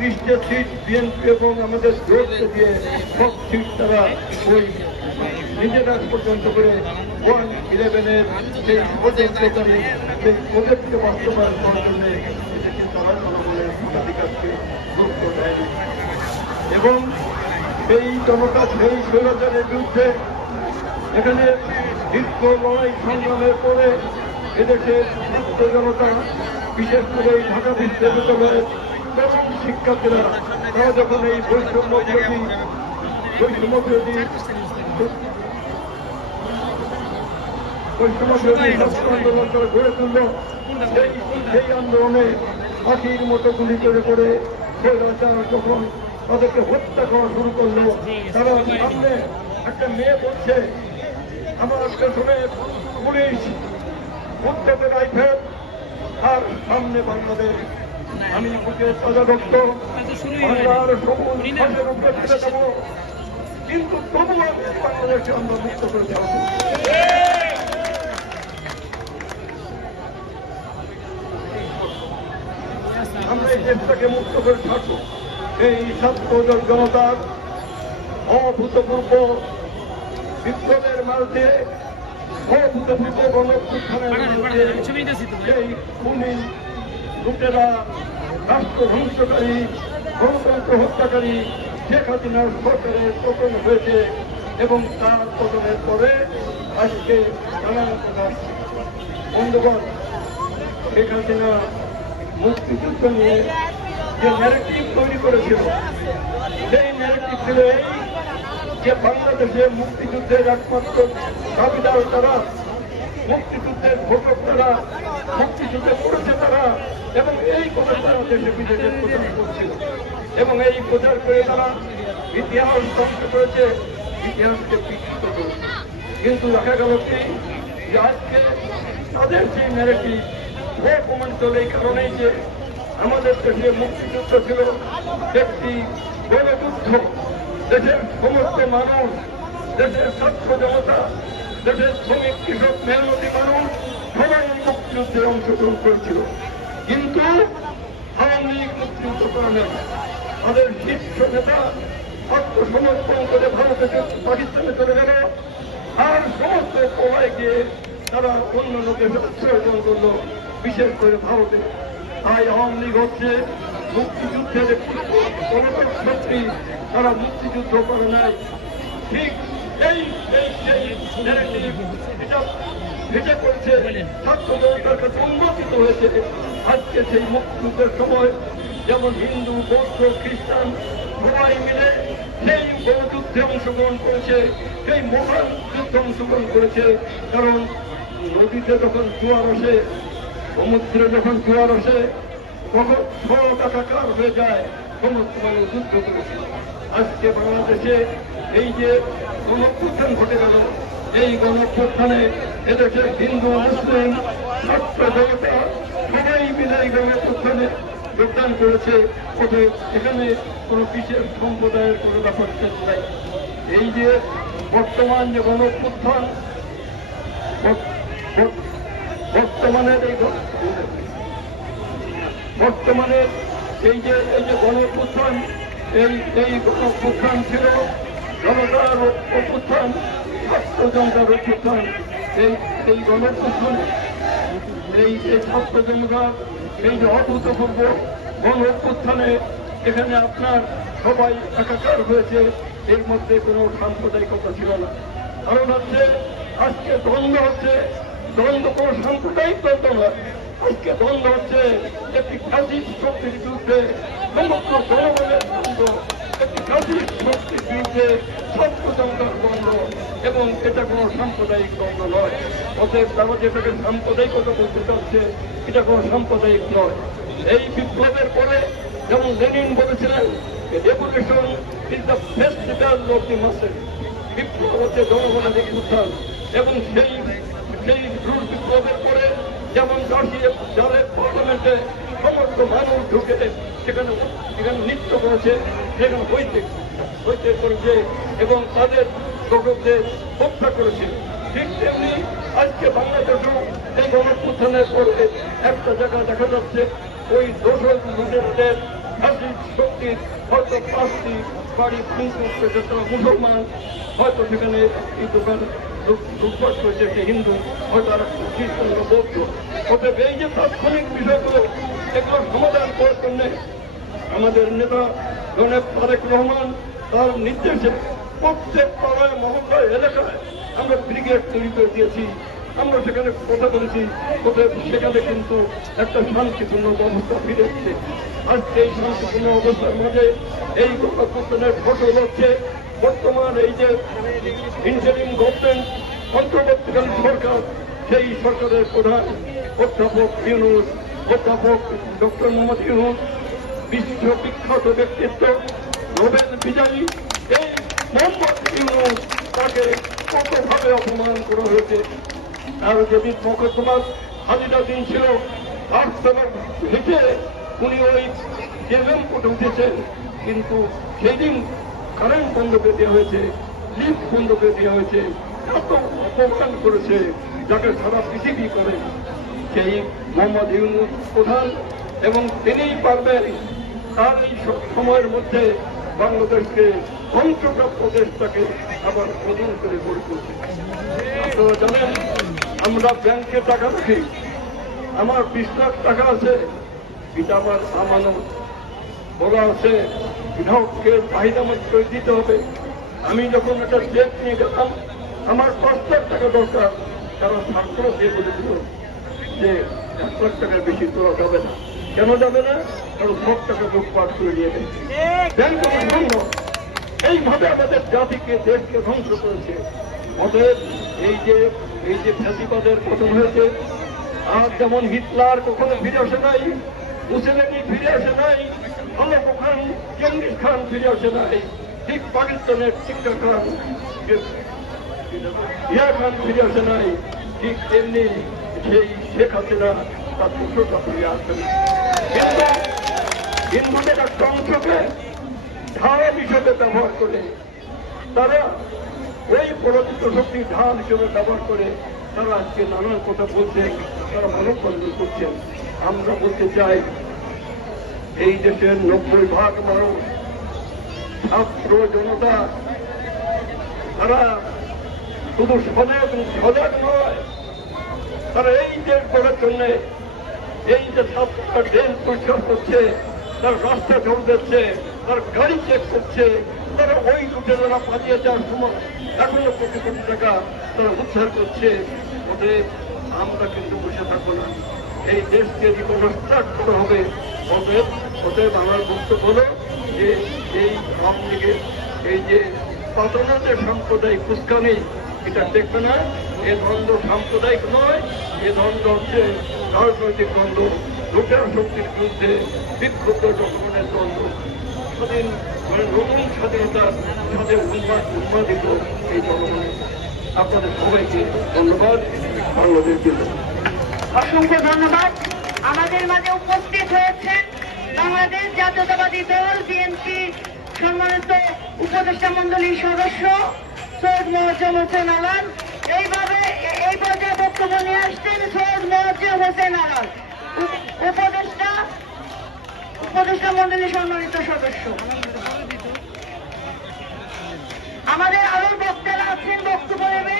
ত্রিশটা seat BNP এবং আমাদের জোরকে দিয়ে সব সিট তারা ওই নিজেরা পর্যন্ত করে ওয়ান ইলেভেনের সেই ষড়যন্ত্রকারী সেই প্রজেক্টকে বাস্তবায়ন করার জন্য এদেশে এবং সেই জনতা সেই স্বৈরাচারের বিরুদ্ধে এখানে দীর্ঘ লড়াই সংগ্রামের পরে এদেশে ছাত্র জনতা, বিশেষ করে ঢাকা বিশ্ববিদ্যালয়ের তরুণ শিক্ষার্থীরা তারা যখন এই বৈষম্য বৈষম্য হত্যা করা শুরু করল, তারা সামনে একটা মেয়ে বলছে, আমার পেছনে পুলিশ উত্তরে রাইফেল, আর সামনে বাংলাদেশ আমি বাংলার সবুজ কিন্তু তবু আমি বাংলাদেশকে আমরা মুক্ত করে ছাড়বো আমরা এই দেশটাকে মুক্ত করে ছাড়বো। এই ছাত্র জনতার অভূতপূর্ব বিপ্লবের মাঝে অভূতপূর্ব গণপ্রুত্থানের মধ্যে সেই খুনি লুটেরা রাষ্ট্র ধ্বংসকারী গণতন্ত্র হত্যাকারী, শেখ হাসিনার সরকারের পতন হয়েছে এবং তার পতনের পরে আজকে বন্ধুগণ, শেখ মুক্তিযুদ্ধ নিয়ে যে ন্যারেটিভ তৈরি করেছিল, সেই ন্যারেটিভ ছিল এই যে বাংলাদেশে মুক্তিযুদ্ধের একমাত্র দাবিদার তারা। মুক্তিযুদ্ধের ঘটক তারা মুক্তিযুদ্ধে করেছে তারা, এবং এই কথা তারা দেশে বিদেশে প্রচার করছিল। এবং এই প্রচার করে তারা ইতিহাস ধ্বংস করেছে, ইতিহাসকে বিকৃত করেছে। কিন্তু দেখা গেল কি, যে আজকে তাদের সেই ন্যারেটিভ ও প্রমাণ চলে এই কারণেই যে আমাদের দেশে মুক্তিযুদ্ধ ছিল, একটি গণযুদ্ধ দেশের সমস্ত মানুষ, দেশের ছাত্র জনতা দেশের শ্রমিক কৃষক মেহনতি মানুষ সবাই মুক্তিযুদ্ধে অংশগ্রহণ করেছিল। কিন্তু আওয়ামী লীগ মুক্তিযুদ্ধ করে তাদের শীর্ষ নেতা আত্মসমর্পণ করে ভারতে পাকিস্তানে চলে গেল। আর সমস্ত পলায় গিয়ে তারা অন্য লোকের আশ্রয় গ্রহণ করল, বিশেষ করে ভারতে। তাই আওয়ামী লীগ হচ্ছে মুক্তিযুদ্ধের গণতন্ত্র শক্তি। তারা মুক্তিযুদ্ধ করে নাই ঠিক আজকে সেই মুক্তিযুদ্ধের সময় যেমন হিন্দু, বৌদ্ধ, খ্রিস্টান, সবাই মিলে সেই গণযুদ্ধে অংশগ্রহণ করেছে, সেই মহান যুদ্ধে অংশগ্রহণ করেছে। কারণ নদীতে যখন জোয়ার আসে, সমুদ্রে যখন জোয়ার আসে, তখন সব একাকার হয়ে যায়, সমস্ত মানুষ যুদ্ধ করেছে। আজকে বাংলাদেশে এই যে গণপ্রত্যান ঘটে গেল, এই গণপ্রত্যানে এদেশের হিন্দু, মুসলিম, ছাত্র জনতা সবাই মিলে এই গণপ্রত্যানে যোগদান করেছে। তবে এখানে কোনো বিশেষ সম্প্রদায়ের কোনো ব্যাপার নাই। এই যে বর্তমান যে গণপ্রত্যান বর্তমানের এই গ- বর্তমানে এই যে এই যে গণপ্রত্যান এই এই গণপ্রত্যান ছিল জনতার অভ্যুত্থান ছাত্র অভ্যুত্থান এই এই গণপ্রত্যান এই এই ছাত্র এই যে অভূতপূর্ব গণ অভ্যুত্থানে এখানে আপনার সবাই একাকার হয়েছে। এর মধ্যে কোনো সাম্প্রদায়িকতা ছিল না। কারণ হচ্ছে আজকে দ্বন্দ্ব হচ্ছে। দ্বন্দ্ব, কোনো সাম্প্রদায়িক দ্বন্দ্ব নয় আজকে দ্বন্দ্ব হচ্ছে একটি ফ্যাসিস শক্তির বিরুদ্ধে সমস্ত জনগণের দ্বন্দ্ব। একটি ফ্যাসিস শক্তির বিরুদ্ধে ছাত্র জনতার দ্বন্দ্ব এবং এটা কোনো সাম্প্রদায়িক দ্বন্দ্ব নয়, অতএব তারা যেটাকে সাম্প্রদায়িকতা বলতে চাচ্ছে, এটা কোনো সাম্প্রদায়িক নয়। এই বিপ্লবের পরে যেমন লেনিন বলেছিলেন revolution is the festival of the masses বিপ্লব হচ্ছে জনগণের উত্থান। এবং সেই সেই রুল বিপ্লবের পরে যেমন দাঁড়িয়ে যাদের পার্লামেন্টে সমস্ত মানুষ ঢুকে সেখানে নৃত্য করেছে সেখানে হইতে হইতে করেছে এবং তাদের লোকদের হত্যা করেছে। ঠিক তেমনি আজকে বাংলাদেশেও এই গণপ্রথানের পরে একটা জায়গা দেখা যাচ্ছে, ওই লুটেরদের ফাঁসির ব্যক্তির হয়তো পাঁচটি বাড়ি করেছে তারা মুসলমান, হয়তো সেখানে এই দোকান লুট- লুটপাট করেছে সে হিন্দু, হয়তো আর একটা খ্রিস্টান বৌদ্ধ। অতএব এই যে তাৎক্ষণিক বিষয়গুলো এগুলো সমাধান করার জন্য আমাদের নেতা জনেব তারেক রহমান তার নির্দেশে প্রত্যেক পাড়ায়, মহল্লায়, এলাকায় আমরা ব্রিগেড তৈরি করে দিয়েছি। আমরা সেখানে কথা বলেছি। সেখানে কিন্তু একটা শান্তিপূর্ণ ব্যবস্থা ফিরে এসছে। আজকে এই শান্তিপূর্ণ অবস্থার মাঝে এই গণপ্রস্থানের ফটো হচ্ছে, বর্তমান এই যে ইন্টারিম গভর্নমেন্ট অন্তর্বর্তীকালীন সরকার, সেই সরকারের প্রধান অধ্যাপক ইউনুস, অধ্যাপক ডক্টর মোহাম্মদ ইউনুস বিশ্ববিখ্যাত ব্যক্তিত্ব নোবেল বিজয়ী এই মোহাম্মদ তাকে কতভাবে অপমান করা হয়েছে? আর যদি মকদ্দমার হাজিরা দিন ছিল তার লিখে উনি ওই জেলেম কোর্টে উঠেছেন। কিন্তু সেই দিন কারেন্ট বন্ধ করে দেওয়া হয়েছে লিফট বন্ধ করে দেওয়া হয়েছে, এত অপমান করেছে যাকে সারা পৃথিবী করে। সেই মোহাম্মদ ইউনুস প্রধান এবং তিনিই পারবেন তার এই সময়ের মধ্যে বাংলাদেশকে ধ্বংসপ্রাপ্ত দেশটাকে আবার নতুন করে গড়ে তুলছে। আপনারা জানেন, আমরা ব্যাংকে টাকা রাখি। আমার বিশ লাখ টাকা আছে, এটা আমার আমানত। বলা আছে, গ্রাহককে চাহিদা মতো দিতে হবে। আমি যখন একটা চেক নিয়ে গেলাম, আমার পাঁচ লাখ টাকা দরকার। তারা ছাত্র দিয়ে বলেছিল যে এক লাখ টাকার বেশি তোলা যাবে না। কেন যাবে না? কারণ সব টাকা লুটপাট করে নিয়ে এইভাবে আমাদের জাতিকে, দেশকে ধ্বংস করেছে। অতএব এই যে এই যে ফ্যাসিবাদের পতন হয়েছে, আর যেমন হিটলার কখনো ফিরে আসে নাই মুসলিমি ফিরে আসে নাই আল্লাহ খান জঙ্গিস খান ফিরে আসে নাই, ঠিক পাকিস্তানের টিকা খান ইয়া খান ফিরে আসে নাই, ঠিক তেমনি সেই শেখ হাসিনা তার দুশোটা ফিরে আসে না কিন্তু হিন্দুদের অংশকে ঢাল হিসেবে ব্যবহার করে তারা ওই পরাজিত শক্তি ঢাল হিসেবে ব্যবহার করে তারা আজকে নানান কথা বলছেন তারা মানববন্ধন করছেন আমরা বলতে চাই, এই দেশের নব্বই ভাগ মানুষ ছাত্র জনতা, তারা শুধু সজাগ সজাগ নয়, তারা এই দেশ করার জন্য এই যে ছাত্ররা ড্রেন পরিষ্কার করছে, তার রাস্তা ঢোল দিচ্ছে তার গাড়ি চেক করছে, তারা ওই রুটে যারা পালিয়ে যাওয়ার সময় এখনও কোটি কোটি টাকা তারা উদ্ধার করছে। ওদের আমরা কিন্তু বসে থাকব না। এই দেশকে রিকনস্ট্রাক্ট করা হবে। অতএব অতএব আমার বক্তব্য হলো যে এই আওয়ামী লীগের এই যে পাতনাতে সাম্প্রদায়িক উস্কানি এটা দেখবে না এ দ্বন্দ্ব সাম্প্রদায়িক নয়, এ দ্বন্দ্ব হচ্ছে রাজনৈতিক দ্বন্দ্ব, লোকের শক্তির বিরুদ্ধে বিক্ষুব্ধ জনগণের দ্বন্দ্ব। স্বাধীন মানে নতুন স্বাধীনতার সাথে উন্মাদ, উন্মাদিত এই জনগণের। আপনাদের সবাইকে ধন্যবাদ। বাংলাদেশ জন্য অসংখ্য ধন্যবাদ। আমাদের মাঝে উপস্থিত হয়েছেন বাংলাদেশ জাতীয়তাবাদী দল, বিএনপি সম্মানিত উপদেষ্টা মন্ডলীর সদস্য সৈয়দ মোয়াজ্জম হোসেন আলাল এইভাবে, এই পর্যায়ে বক্তব্য নিয়ে আসছেন সৈয়দ মোয়াজ্জম হোসেন আলাল উপদেষ্টা উপদেষ্টা মন্ডলীর সম্মানিত সদস্য আমাদের আরও বক্তারা আছেন বক্তব্য নেবে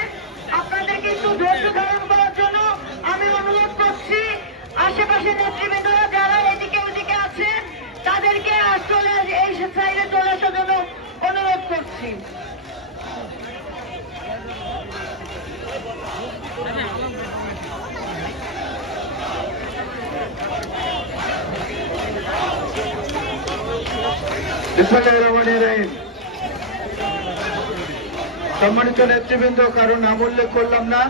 আপনাদের কিন্তু ধৈর্য ধারণ করার জন্য আমি অনুরোধ করছি আশেপাশে নেতৃবৃন্দরা যারা এদিকে ওদিকে আছেন তাদেরকে আর চলে এই সাইডে চলে আসার জন্য অনুরোধ করছি বিসমিল্লাহিররহমানিররহিম। সম্মানিত নেতৃবৃন্দ কারও নাম উল্লেখ করলাম না।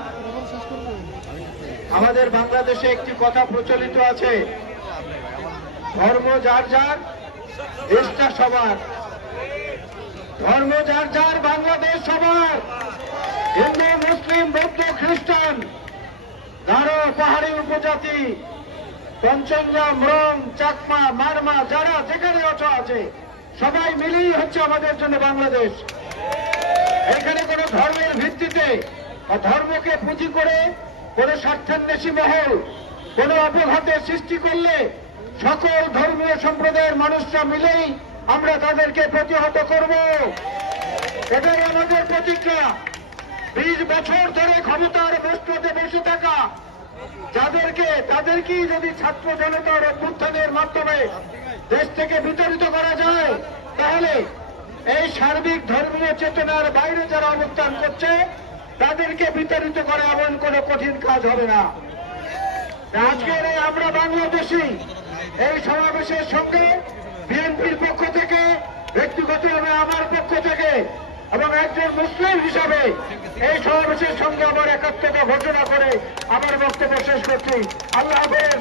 আমাদের বাংলাদেশে একটি কথা প্রচলিত আছে, ধর্ম যার যার, দেশটা সবার। ধর্ম যার যার, বাংলাদেশ সবার। হিন্দু, মুসলিম, বৌদ্ধ, খ্রিস্টান, গারো, পাহাড়ি উপজাতি পঞ্চঙ্গা মরং, চাকমা, মারমা, যারা যেখানে অর্থ আছে। সবাই মিলেই হচ্ছে আমাদের জন্য বাংলাদেশ। এখানে কোনো ধর্মের ভিত্তিতে ধর্মকে পুঁজি করে কোনো স্বার্থান্বেষী মহল, কোনো অপঘাতের সৃষ্টি করলে সকল ধর্মীয় সম্প্রদায়ের মানুষরা মিলেই আমরা তাদেরকে প্রতিহত করব। এটাই আমাদের প্রতিজ্ঞা। বিশ বছর ধরে ক্ষমতার বস্ত্রতে বসে থাকা যাদেরকে, তাদেরকেই যদি ছাত্র জনতার অভ্যুত্থানের মাধ্যমে দেশ থেকে বিতাড়িত করা যায়, তাহলে এই সার্বিক ধর্মীয় চেতনার বাইরে যারা অবস্থান করছে, তাদেরকে বিতাড়িত করা এমন কোনো কঠিন কাজ হবে না। আজকের আমরা বাংলাদেশি, এই সমাবেশের সঙ্গে বিএনপির পক্ষ থেকে ব্যক্তিগতভাবে আমার পক্ষ থেকে, এবং একজন মুসলিম হিসাবে এই সমাবেশের সঙ্গে আমার একাত্মতা ঘোষণা করে আমার বক্তব্য শেষ করছি। আল্লাহ হাফেজ।